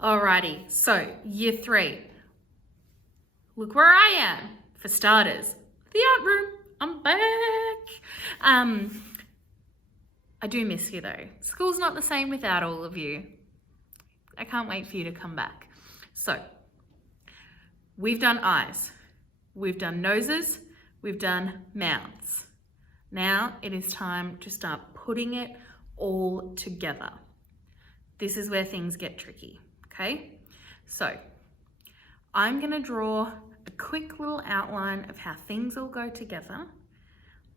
Alrighty, so year 3. Look where I am. For starters, the art room. I'm back. I do miss you though. School's not the same without all of you. I can't wait for you to come back. So, we've done eyes, we've done noses, we've done mouths. Now it is time to start putting it all together. This is where things get tricky, okay? So, I'm gonna draw a quick little outline of how things all go together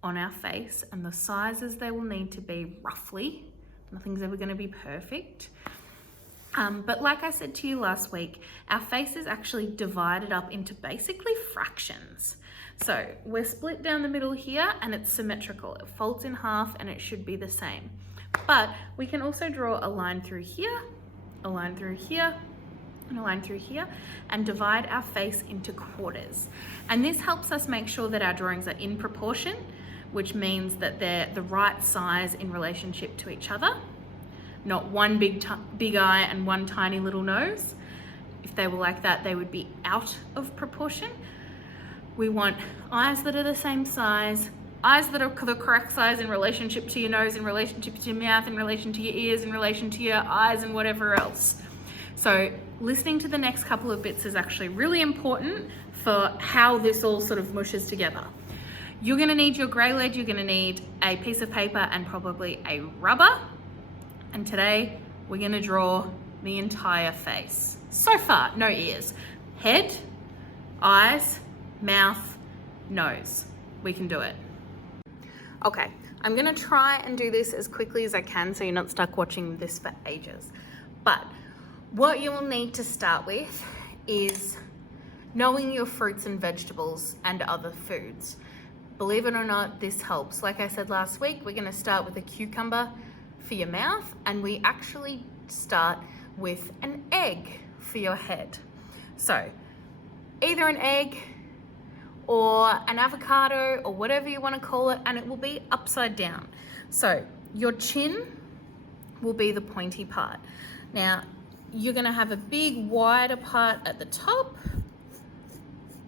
on our face and the sizes they will need to be roughly. Nothing's ever gonna be perfect. But like I said to you last week, our face is actually divided up into basically fractions. So we're split down the middle here and it's symmetrical. It folds in half and it should be the same. But we can also draw a line through here, a line through here, and a line through here, and divide our face into quarters. And this helps us make sure that our drawings are in proportion, which means that they're the right size in relationship to each other. Not one big eye and one tiny little nose. If they were like that, they would be out of proportion. We want eyes that are the same size, eyes that are the correct size in relationship to your nose, in relationship to your mouth, in relation to your ears, in relation to your eyes and whatever else. So listening to the next couple of bits is actually really important for how this all sort of mushes together. You're gonna need your grey lead, you're gonna need a piece of paper and probably a rubber. And today we're gonna draw the entire face. So far, no ears. Head, eyes, mouth, nose. We can do it. Okay, I'm gonna try and do this as quickly as I can so you're not stuck watching this for ages. But what you will need to start with is knowing your fruits and vegetables and other foods. Believe it or not, this helps. Like I said last week, we're gonna start with a cucumber for your mouth, and we actually start with an egg for your head. So either an egg or an avocado or whatever you want to call it, and it will be upside down. So your chin will be the pointy part. Now you're going to have a big wider part at the top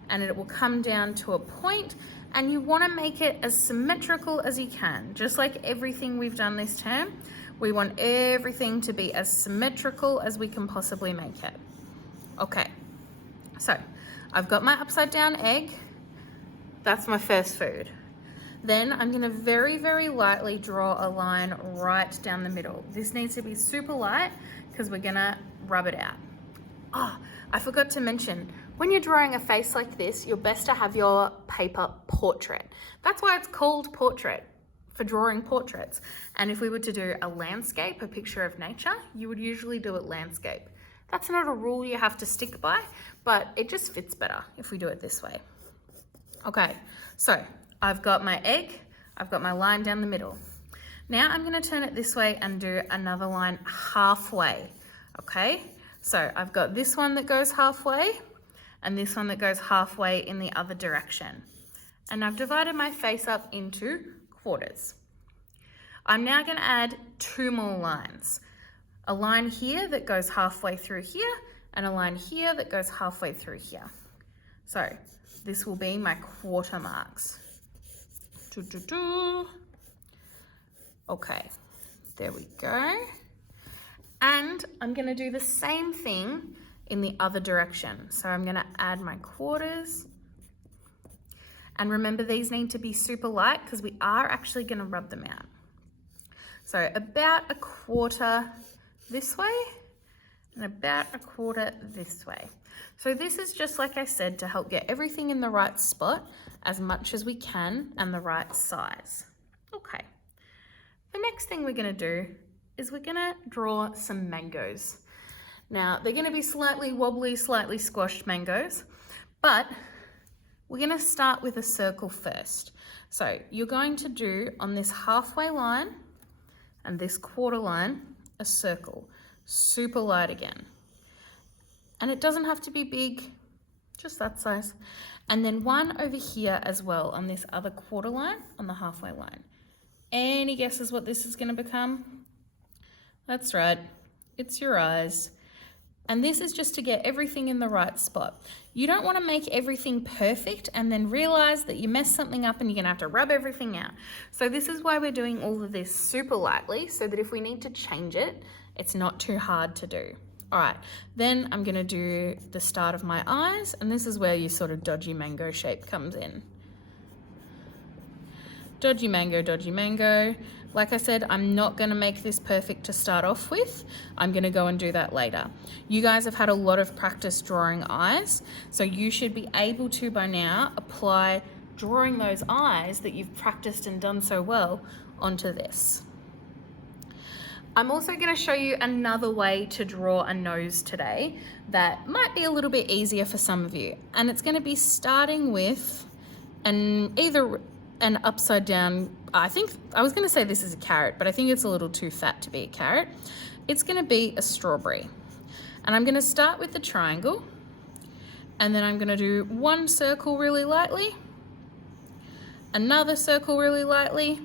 and it will come down to a point, and you want to make it as symmetrical as you can. Just like everything we've done this term, we want everything to be as symmetrical as we can possibly make it. Okay, so I've got my upside down egg. That's my first food. Then I'm gonna very, very lightly draw a line right down the middle. This needs to be super light because we're gonna rub it out. Oh, I forgot to mention, when you're drawing a face like this, you're best to have your paper portrait. That's why it's called portrait, for drawing portraits. And if we were to do a landscape, a picture of nature, you would usually do it landscape. That's not a rule you have to stick by, but it just fits better if we do it this way. Okay, so I've got my egg, I've got my line down the middle. Now I'm gonna turn it this way and do another line halfway, okay? So I've got this one that goes halfway and this one that goes halfway in the other direction. And I've divided my face up into quarters. I'm now gonna add 2 more lines. A line here that goes halfway through here and a line here that goes halfway through here. So this will be my quarter marks. Okay, there we go. And I'm gonna do the same thing in the other direction. So I'm gonna add my quarters. And remember, these need to be super light because we are actually gonna rub them out. So about a quarter this way and about a quarter this way. So this is just like I said, to help get everything in the right spot as much as we can and the right size. Okay, the next thing we're gonna do is we're gonna draw some mangoes. Now they're gonna be slightly wobbly, slightly squashed mangoes, but we're gonna start with a circle first. So you're going to do on this halfway line and this quarter line, a circle, super light again. And it doesn't have to be big, just that size. And then one over here as well on this other quarter line on the halfway line. Any guesses what this is gonna become? That's right, it's your eyes. And this is just to get everything in the right spot. You don't want to make everything perfect and then realize that you messed something up and you're going to have to rub everything out. So this is why we're doing all of this super lightly, so that if we need to change it, it's not too hard to do. All right, then I'm going to do the start of my eyes, and this is where your sort of dodgy mango shape comes in. Dodgy mango, dodgy mango. Like I said, I'm not going to make this perfect to start off with. I'm going to go and do that later. You guys have had a lot of practice drawing eyes, so you should be able to by now apply drawing those eyes that you've practiced and done so well onto this. I'm also going to show you another way to draw a nose today that might be a little bit easier for some of you, and it's going to be starting with either an upside down, I was going to say this is a carrot, but I think it's a little too fat to be a carrot. It's going to be a strawberry. And I'm going to start with the triangle, and then I'm going to do one circle really lightly, another circle really lightly,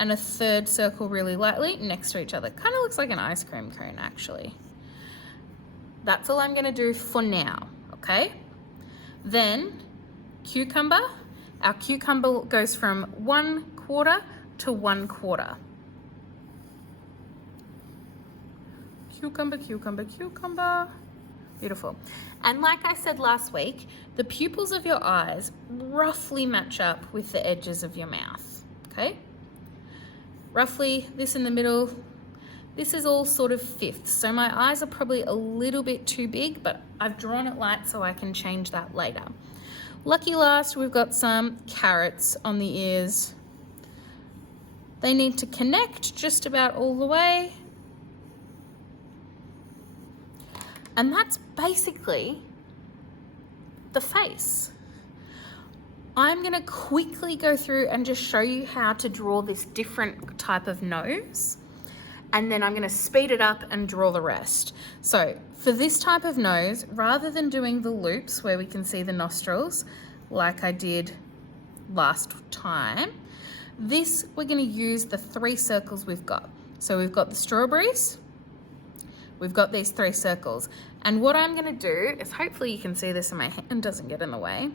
and a third circle really lightly next to each other. Kind of looks like an ice cream cone actually. That's all I'm going to do for now, okay? Then cucumber. Our cucumber goes from 1/4 to 1/4. Cucumber, cucumber, cucumber. Beautiful. And like I said last week, the pupils of your eyes roughly match up with the edges of your mouth, okay? Roughly this in the middle, this is all sort of fifths. So my eyes are probably a little bit too big, but I've drawn it light so I can change that later. Lucky last, we've got some carrots on the ears. They need to connect just about all the way. And that's basically the face. I'm going to quickly go through and just show you how to draw this different type of nose. And then I'm going to speed it up and draw the rest. So for this type of nose, rather than doing the loops where we can see the nostrils like I did last time, this we're going to use the 3 circles we've got. So we've got the strawberries, we've got these 3 circles. And what I'm going to do is, hopefully you can see this and my hand doesn't get in the way.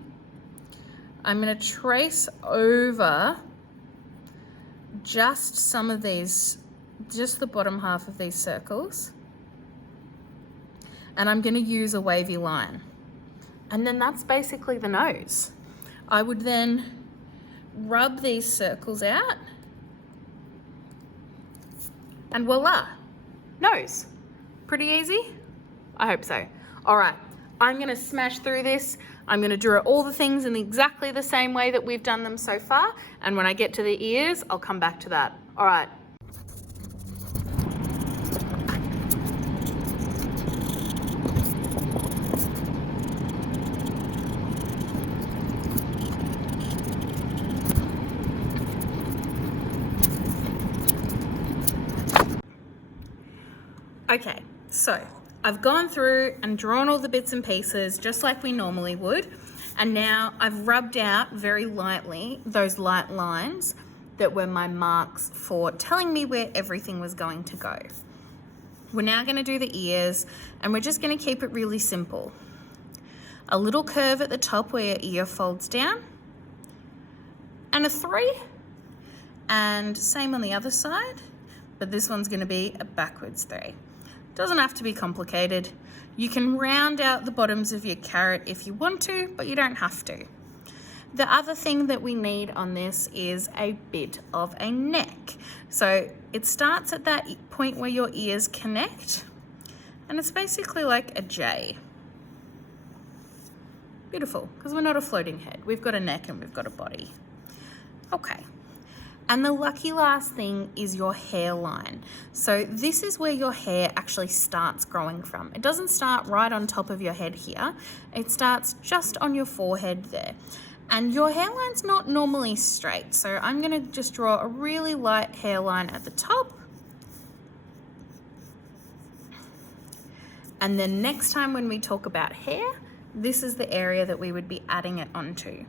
I'm going to trace over just some of these, just the bottom half of these circles, and I'm going to use a wavy line, and then that's basically the nose. I would then rub these circles out and voila, nose. Pretty easy? I hope so. All right, I'm going to smash through this. I'm going to draw all the things in exactly the same way that we've done them so far, and when I get to the ears, I'll come back to that. All right. Okay, so I've gone through and drawn all the bits and pieces just like we normally would, and now I've rubbed out very lightly those light lines that were my marks for telling me where everything was going to go. We're now going to do the ears, and we're just going to keep it really simple. A little curve at the top where your ear folds down, and a 3, and same on the other side, but this one's going to be a backwards 3. Doesn't have to be complicated. You can round out the bottoms of your carrot if you want to, but you don't have to. The other thing that we need on this is a bit of a neck. So it starts at that point where your ears connect, and it's basically like a J. Beautiful, because we're not a floating head. We've got a neck and we've got a body. Okay. And the lucky last thing is your hairline. So this is where your hair actually starts growing from. It doesn't start right on top of your head here. It starts just on your forehead there. And your hairline's not normally straight. So I'm gonna just draw a really light hairline at the top. And then next time when we talk about hair, this is the area that we would be adding it onto.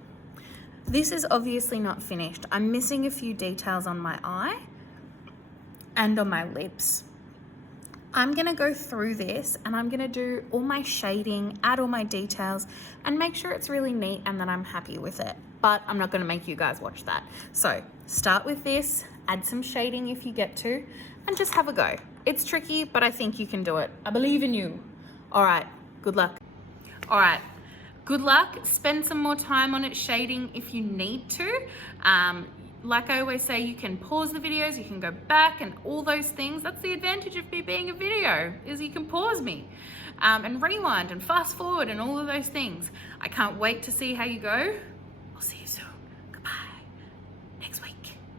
This is obviously not finished. I'm missing a few details on my eye and on my lips. I'm gonna go through this and I'm gonna do all my shading, add all my details, and make sure it's really neat and that I'm happy with it. But I'm not gonna make you guys watch that. So start with this, add some shading if you get to, and just have a go. It's tricky, but I think you can do it. I believe in you. All right, good luck. All right, good luck. Spend some more time on it shading if you need to. Like I always say, you can pause the videos, you can go back and all those things. That's the advantage of me being a video, is you can pause me and rewind and fast forward and all of those things. I can't wait to see how you go.